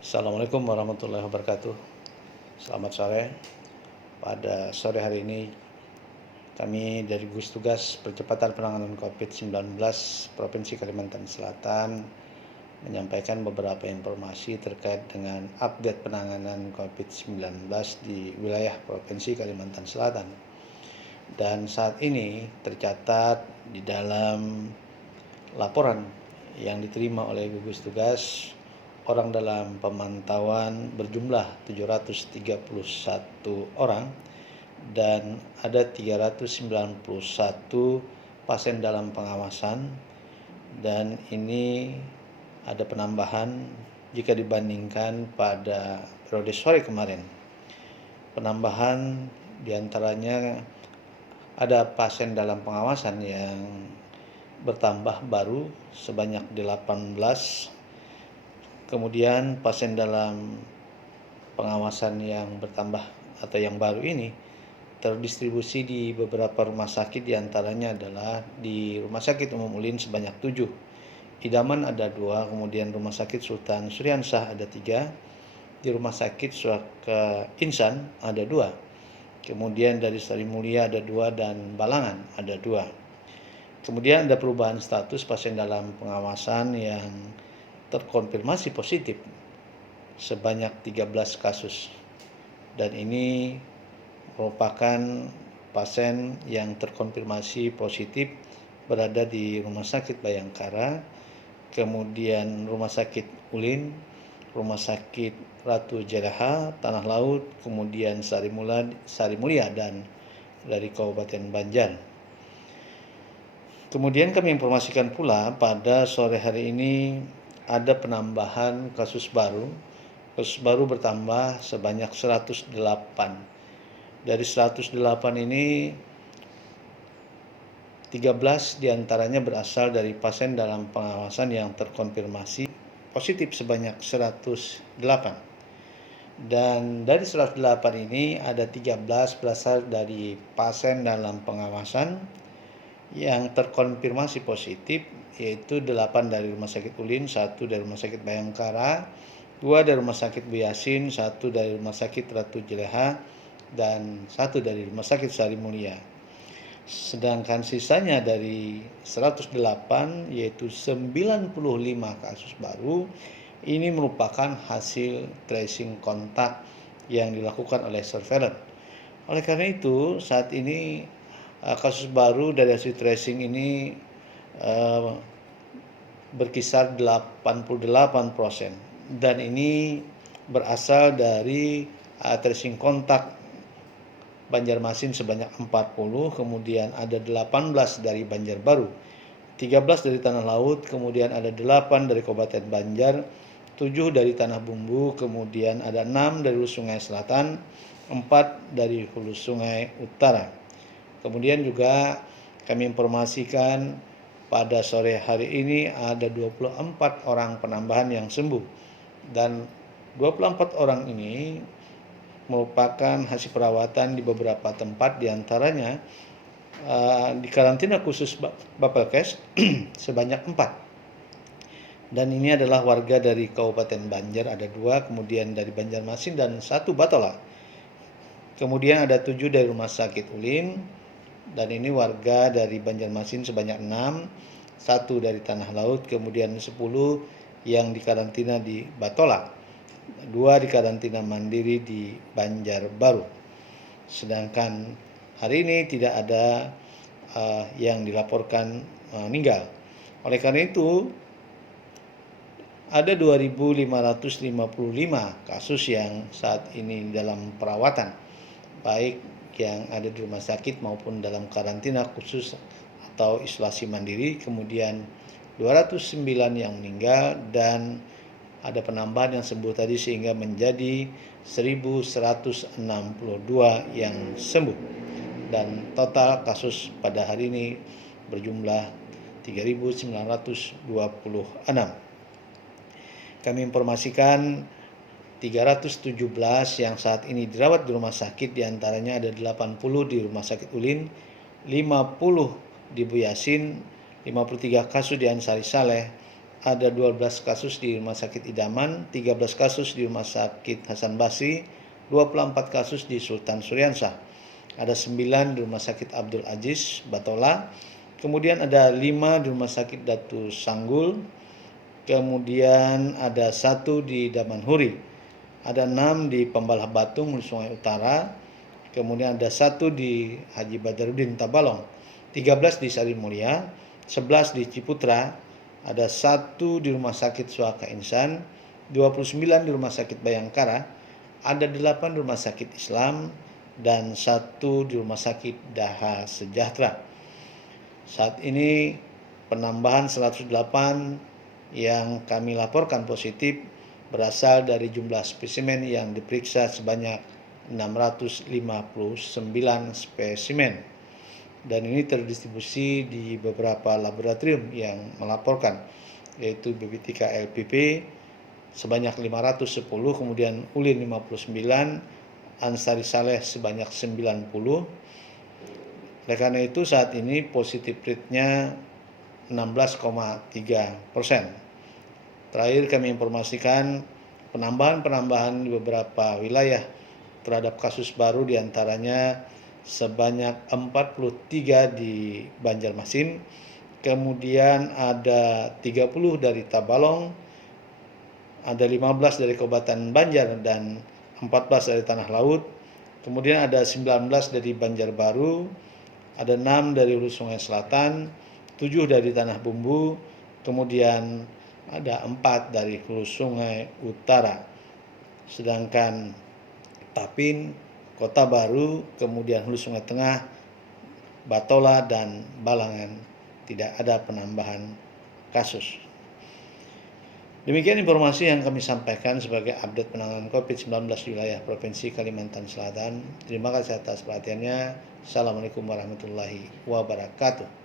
Assalamualaikum warahmatullahi wabarakatuh. Selamat sore. Pada sore hari ini kami dari gugus tugas percepatan penanganan COVID-19 Provinsi Kalimantan Selatan menyampaikan beberapa informasi terkait dengan update penanganan COVID-19 di wilayah Provinsi Kalimantan Selatan. Dan saat ini tercatat di dalam laporan yang diterima oleh gugus tugas, orang dalam pemantauan berjumlah 731 orang dan ada 391 pasien dalam pengawasan, dan ini ada penambahan jika dibandingkan pada periode sore kemarin. Penambahan diantaranya ada pasien dalam pengawasan yang bertambah baru sebanyak 18. Kemudian pasien dalam pengawasan yang bertambah atau yang baru ini terdistribusi di beberapa rumah sakit, diantaranya adalah di Rumah Sakit Umum Ulin sebanyak 7, Idaman ada 2, kemudian Rumah Sakit Sultan Syriansah ada 3, di Rumah Sakit Suaka Insan ada 2, kemudian dari Sari Mulia ada 2 dan Balangan ada 2. Kemudian ada perubahan status pasien dalam pengawasan yang terkonfirmasi positif sebanyak 13 kasus, dan ini merupakan pasien yang terkonfirmasi positif berada di Rumah Sakit Bayangkara, kemudian Rumah Sakit Ulin, Rumah Sakit Ratu Jeraha, Tanah Laut, kemudian Sari Mulia dan dari Kabupaten Banjar. Kemudian kami informasikan pula pada sore hari ini ada penambahan kasus baru. Kasus baru bertambah sebanyak 108. Dari 108 ini 13 diantaranya berasal dari pasien dalam pengawasan yang terkonfirmasi positif sebanyak 108. Dan dari 108 ini ada 13 berasal dari pasien dalam pengawasan yang terkonfirmasi positif, yaitu 8 dari Rumah Sakit Ulin, 1 dari Rumah Sakit Bayangkara, 2 dari Rumah Sakit Bu Yasin, 1 dari Rumah Sakit Ratu Jeleha, dan 1 dari Rumah Sakit Sari Mulia. Sedangkan sisanya dari 108 yaitu 95 kasus baru ini merupakan hasil tracing kontak yang dilakukan oleh surveillance. Oleh karena itu saat ini kasus baru dari hasil tracing ini berkisar 88%, dan ini berasal dari tracing kontak Banjarmasin sebanyak 40, kemudian ada 18 dari Banjarbaru, 13 dari Tanah Laut, kemudian ada 8 dari Kabupaten Banjar, 7 dari Tanah Bumbu, kemudian ada 6 dari Hulu Sungai Selatan, 4 dari Hulu Sungai Utara. Kemudian juga kami informasikan pada sore hari ini ada 24 orang penambahan yang sembuh, dan 24 orang ini merupakan hasil perawatan di beberapa tempat, diantaranya di karantina khusus Bapelkes sebanyak 4. Dan ini adalah warga dari Kabupaten Banjar ada 2, kemudian dari Banjarmasin dan 1 Batola. Kemudian ada 7 dari Rumah Sakit Ulin, dan ini warga dari Banjarmasin sebanyak 6, 1 dari Tanah Laut, kemudian 10 yang dikarantina di Batola, 2 dikarantina mandiri di Banjarbaru. Sedangkan hari ini tidak ada yang dilaporkan meninggal. Oleh karena itu ada 2.555 kasus yang saat ini dalam perawatan, baik yang ada di rumah sakit maupun dalam karantina khusus atau isolasi mandiri, kemudian 209 yang meninggal, dan ada penambahan yang sembuh tadi sehingga menjadi 1.162 yang sembuh, dan total kasus pada hari ini berjumlah 3.926. Kami informasikan 317 yang saat ini dirawat di rumah sakit, diantaranya ada 80 di Rumah Sakit Ulin, 50 di Bu Yasin, 53 kasus di Ansari Saleh, ada 12 kasus di Rumah Sakit Idaman, 13 kasus di Rumah Sakit Hasan Basri, 24 kasus di Sultan Syariansah. Ada 9 di Rumah Sakit Abdul Aziz Batola, kemudian ada 5 di Rumah Sakit Datu Sanggul, kemudian ada 1 di Damanhuri, ada 6 di Pembalah Batung, Hulu Sungai Utara, kemudian ada 1 di Haji Badarudin Tabalong, 13 di Sari Mulia, 11 di Ciputra, ada 1 di Rumah Sakit Suaka Insan, 29 di Rumah Sakit Bayangkara, ada 8 di Rumah Sakit Islam, dan 1 di Rumah Sakit Daha Sejahtera. Saat ini penambahan 108 yang kami laporkan positif berasal dari jumlah spesimen yang diperiksa sebanyak 659 spesimen. Dan ini terdistribusi di beberapa laboratorium yang melaporkan, yaitu BPTK LPP sebanyak 510, kemudian Ulin 59, Ansari Saleh sebanyak 90. Oleh karena itu saat ini positif rate-nya 16,3%. Terakhir kami informasikan penambahan di beberapa wilayah terhadap kasus baru, diantaranya sebanyak 43 di Banjarmasin, kemudian ada 30 dari Tabalong, ada 15 dari Kabupaten Banjar dan 14 dari Tanah Laut, kemudian ada 19 dari Banjarbaru, ada 6 dari Hulu Sungai Selatan, 7 dari Tanah Bumbu, kemudian ada 4 dari Hulu Sungai Utara. Sedangkan Tapin, Kota Baru, kemudian Hulu Sungai Tengah, Batola, dan Balangan tidak ada penambahan kasus. Demikian informasi yang kami sampaikan sebagai update penanganan COVID-19 di wilayah Provinsi Kalimantan Selatan. Terima kasih atas perhatiannya. Assalamualaikum warahmatullahi wabarakatuh.